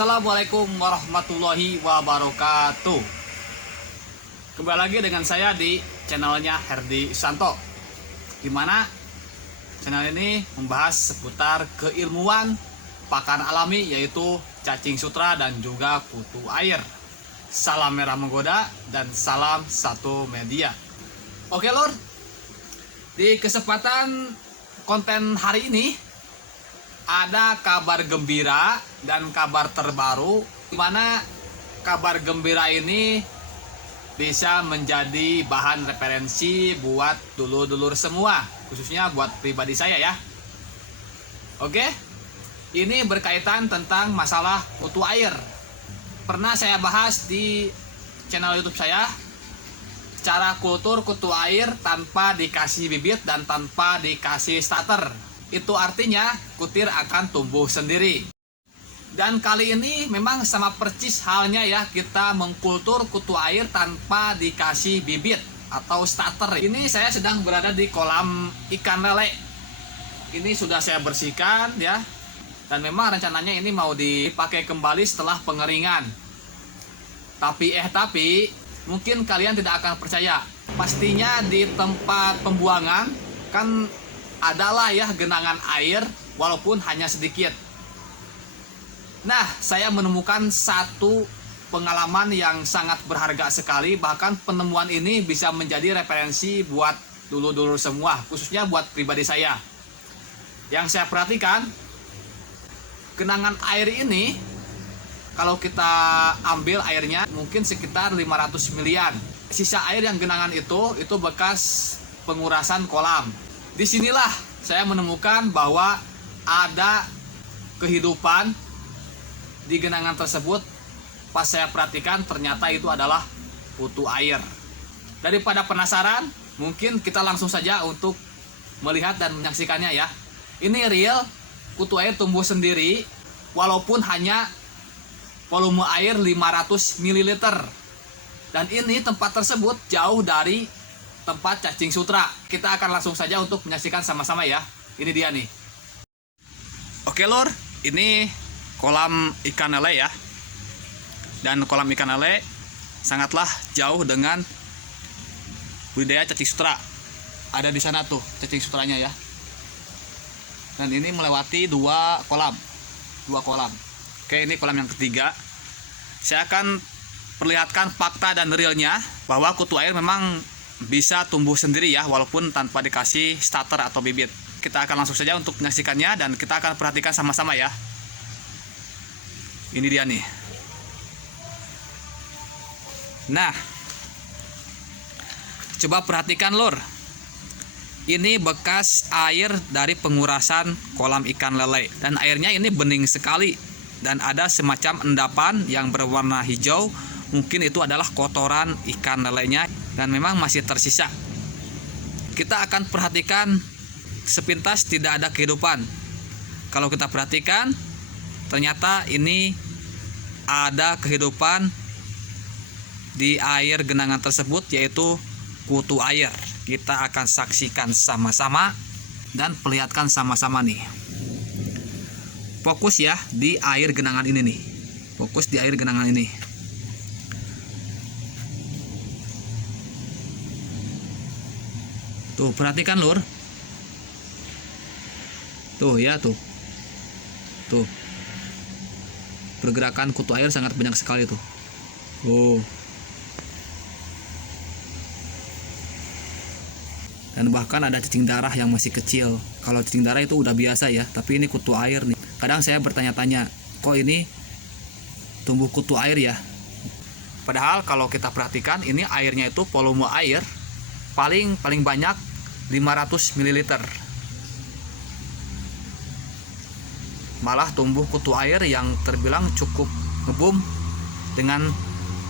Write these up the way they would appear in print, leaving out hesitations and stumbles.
Assalamualaikum warahmatullahi wabarakatuh. Kembali lagi dengan saya di channelnya Herdi Santo, dimana channel ini membahas seputar keilmuan pakan alami, yaitu cacing sutra dan juga kutu air. Salam merah menggoda dan salam satu media. Oke lur, di kesempatan konten hari ini ada kabar gembira dan kabar terbaru, di mana kabar gembira ini bisa menjadi bahan referensi buat dulur-dulur semua, khususnya buat pribadi saya ya. Oke, ini berkaitan tentang masalah kutu air. Pernah saya bahas di channel YouTube saya, cara kultur kutu air tanpa dikasih bibit dan tanpa dikasih starter. Itu artinya kutir akan tumbuh sendiri. Dan kali ini memang sama persis halnya ya, kita mengkultur kutu air tanpa dikasih bibit atau starter. Ini saya sedang berada di kolam ikan lele. Ini sudah saya bersihkan ya. Dan memang rencananya ini mau dipakai kembali setelah pengeringan. Tapi mungkin kalian tidak akan percaya. Pastinya di tempat pembuangan kan adalah ya genangan air, walaupun hanya sedikit. Nah, saya menemukan satu pengalaman yang sangat berharga sekali. Bahkan penemuan ini bisa menjadi referensi buat dulur-dulur semua, khususnya buat pribadi saya. Yang saya perhatikan, genangan air ini kalau kita ambil airnya mungkin sekitar 500 milian. Sisa air yang genangan itu bekas pengurasan kolam. Disinilah saya menemukan bahwa ada kehidupan di genangan tersebut. Pas saya perhatikan, ternyata itu adalah kutu air. Daripada penasaran, mungkin kita langsung saja untuk melihat dan menyaksikannya ya. Ini real kutu air tumbuh sendiri, walaupun hanya volume air 500 ml. Dan ini tempat tersebut jauh dari tempat cacing sutra. Kita akan langsung saja untuk menyaksikan sama-sama ya. Ini dia nih. Oke lor, ini kolam ikan lele ya. Dan kolam ikan lele sangatlah jauh dengan budidaya cacing sutra. Ada di sana tuh cacing sutranya ya. Dan ini melewati dua kolam. Oke, ini kolam yang ketiga. Saya akan perlihatkan fakta dan realnya bahwa kutu air memang bisa tumbuh sendiri ya, walaupun tanpa dikasih starter atau bibit. Kita akan langsung saja untuk menyaksikannya dan kita akan perhatikan sama-sama ya. Ini dia nih. Nah, coba perhatikan lur. Ini bekas air dari pengurasan kolam ikan lele. Dan airnya ini bening sekali. Dan ada semacam endapan yang berwarna hijau. Mungkin itu adalah kotoran ikan lelenya. Dan memang masih tersisa. Kita akan perhatikan sepintas tidak ada kehidupan. Kalau kita perhatikan, ternyata ini ada kehidupan di air genangan tersebut, yaitu kutu air. Kita akan saksikan sama-sama dan perlihatkan sama-sama nih. Fokus ya di air genangan ini nih. Fokus di air genangan ini. Tuh, perhatikan lur. Tuh ya, tuh. Tuh. Pergerakan kutu air sangat banyak sekali tuh. Dan bahkan ada cacing darah yang masih kecil. Kalau cacing darah itu udah biasa ya, tapi ini kutu air nih. Kadang saya bertanya-tanya, kok ini tumbuh kutu air ya? Padahal kalau kita perhatikan, ini airnya itu volume air paling banyak 500 ml. Malah tumbuh kutu air yang terbilang cukup ngebum dengan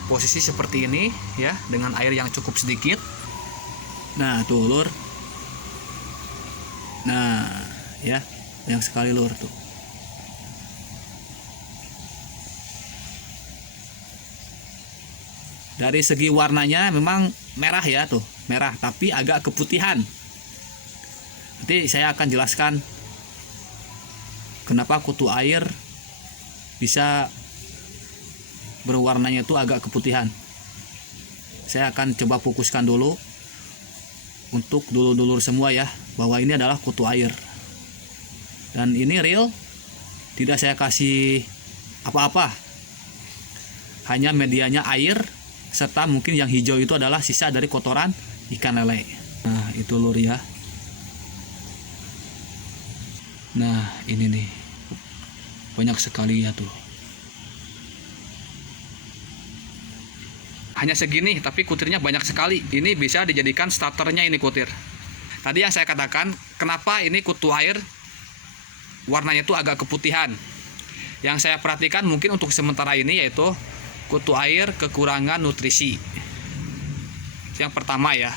posisi seperti ini ya, dengan air yang cukup sedikit. Nah tuh lur. Nah ya, banyak sekali lur tuh. Dari segi warnanya memang merah ya tuh, merah tapi agak keputihan. Nanti saya akan jelaskan kenapa kutu air bisa berwarnanya itu agak keputihan. Saya akan coba fokuskan dulu untuk dulur-dulur semua ya, bahwa ini adalah kutu air. Dan ini real, tidak saya kasih apa-apa. Hanya medianya air, serta mungkin yang hijau itu adalah sisa dari kotoran ikan lele. Nah, itu lur ya. Nah, ini nih. Banyak sekali ya tuh. Hanya segini, tapi kutirnya banyak sekali. Ini bisa dijadikan starternya ini kutir. Tadi yang saya katakan, kenapa ini kutu air warnanya itu agak keputihan. Yang saya perhatikan mungkin untuk sementara ini yaitu kutu air kekurangan nutrisi. Yang pertama ya.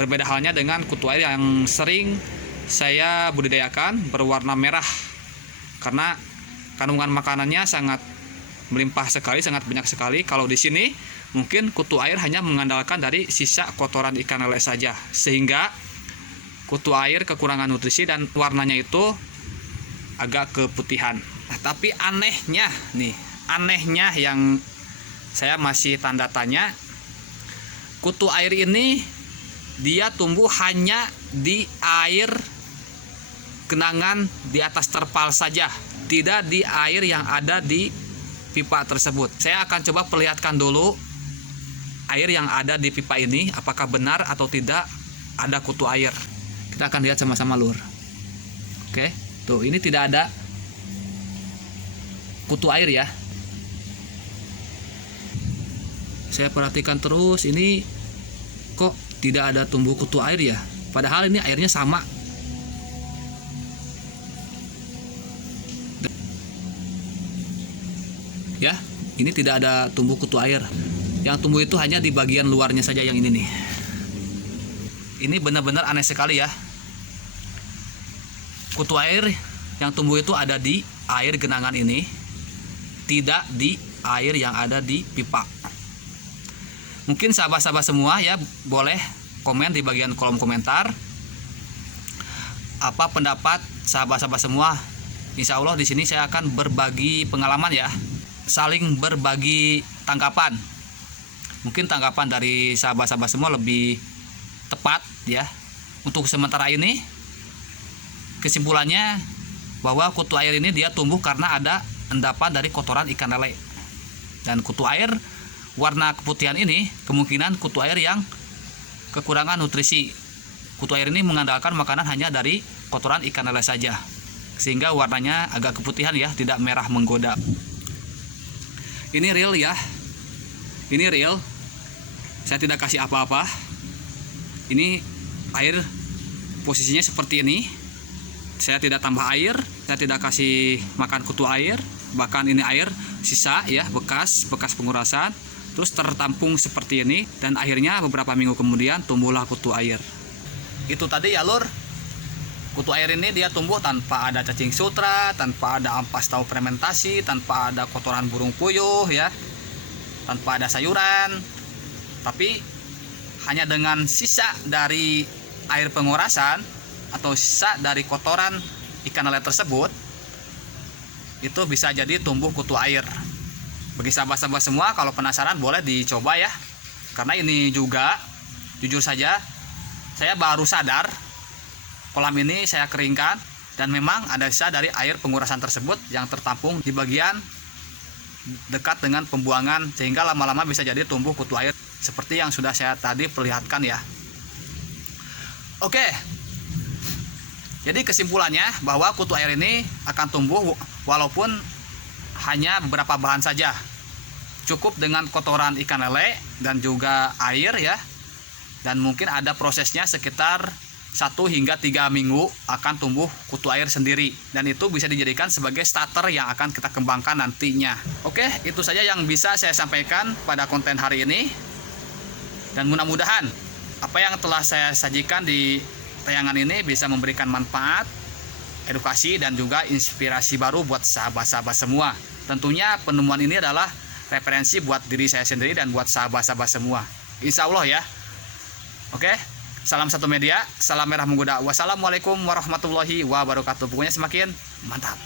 Berbeda halnya dengan kutu air yang sering saya budidayakan berwarna merah. Karena kandungan makanannya sangat melimpah sekali, sangat banyak sekali. Kalau di sini mungkin kutu air hanya mengandalkan dari sisa kotoran ikan lele saja, sehingga kutu air kekurangan nutrisi dan warnanya itu agak keputihan. Nah, tapi anehnya nih, anehnya yang saya masih tanda tanya, kutu air ini dia tumbuh hanya di air genangan di atas terpal saja, tidak di air yang ada di pipa tersebut. Saya akan coba perlihatkan dulu air yang ada di pipa ini, apakah benar atau tidak ada kutu air. Kita akan lihat sama-sama lur. Oke, tuh ini tidak ada kutu air ya. Saya perhatikan terus, ini kok tidak ada tumbuh kutu air ya, padahal ini airnya sama. Ya, ini tidak ada tumbuh kutu air. Yang tumbuh itu hanya di bagian luarnya saja yang ini nih. Ini benar-benar aneh sekali ya. Kutu air yang tumbuh itu ada di air genangan ini, tidak di air yang ada di pipa. Mungkin sahabat-sahabat semua ya, boleh komen di bagian kolom komentar apa pendapat sahabat-sahabat semua. Insya Allah di sini saya akan berbagi pengalaman ya, saling berbagi tanggapan. Mungkin tanggapan dari sahabat-sahabat semua lebih tepat ya. Untuk sementara ini kesimpulannya bahwa kutu air ini dia tumbuh karena ada endapan dari kotoran ikan lele. Dan kutu air warna keputihan ini kemungkinan kutu air yang kekurangan nutrisi. Kutu air ini mengandalkan makanan hanya dari kotoran ikan lele saja, sehingga warnanya agak keputihan ya, tidak merah menggoda. Ini real ya, ini real. Saya tidak kasih apa-apa. Ini air posisinya seperti ini. Saya tidak tambah air, saya tidak kasih makan kutu air. Bahkan ini air sisa ya, bekas pengurasan, terus tertampung seperti ini, dan akhirnya beberapa minggu kemudian tumbuhlah kutu air. Itu tadi ya lur, kutu air ini dia tumbuh tanpa ada cacing sutra, tanpa ada ampas tahu fermentasi, tanpa ada kotoran burung puyuh ya, tanpa ada sayuran, tapi hanya dengan sisa dari air pengurasan atau sisa dari kotoran ikan lele tersebut, itu bisa jadi tumbuh kutu air. Bagi sahabat-sahabat semua, kalau penasaran boleh dicoba ya, karena ini juga jujur saja saya baru sadar kolam ini saya keringkan dan memang ada sisa dari air pengurasan tersebut yang tertampung di bagian dekat dengan pembuangan, sehingga lama-lama bisa jadi tumbuh kutu air seperti yang sudah saya tadi perlihatkan ya. Oke, jadi kesimpulannya bahwa kutu air ini akan tumbuh walaupun hanya beberapa bahan saja. Cukup dengan kotoran ikan lele dan juga air ya, dan mungkin ada prosesnya sekitar 1 hingga 3 minggu akan tumbuh kutu air sendiri, dan itu bisa dijadikan sebagai starter yang akan kita kembangkan nantinya. Oke, itu saja yang bisa saya sampaikan pada konten hari ini, dan mudah-mudahan apa yang telah saya sajikan di tayangan ini bisa memberikan manfaat, edukasi, dan juga inspirasi baru buat sahabat-sahabat semua. Tentunya penemuan ini adalah referensi buat diri saya sendiri dan buat sahabat-sahabat semua, insya Allah ya. Oke, salam satu media, salam merah menggoda. Wassalamualaikum warahmatullahi wabarakatuh. Pokoknya semakin mantap.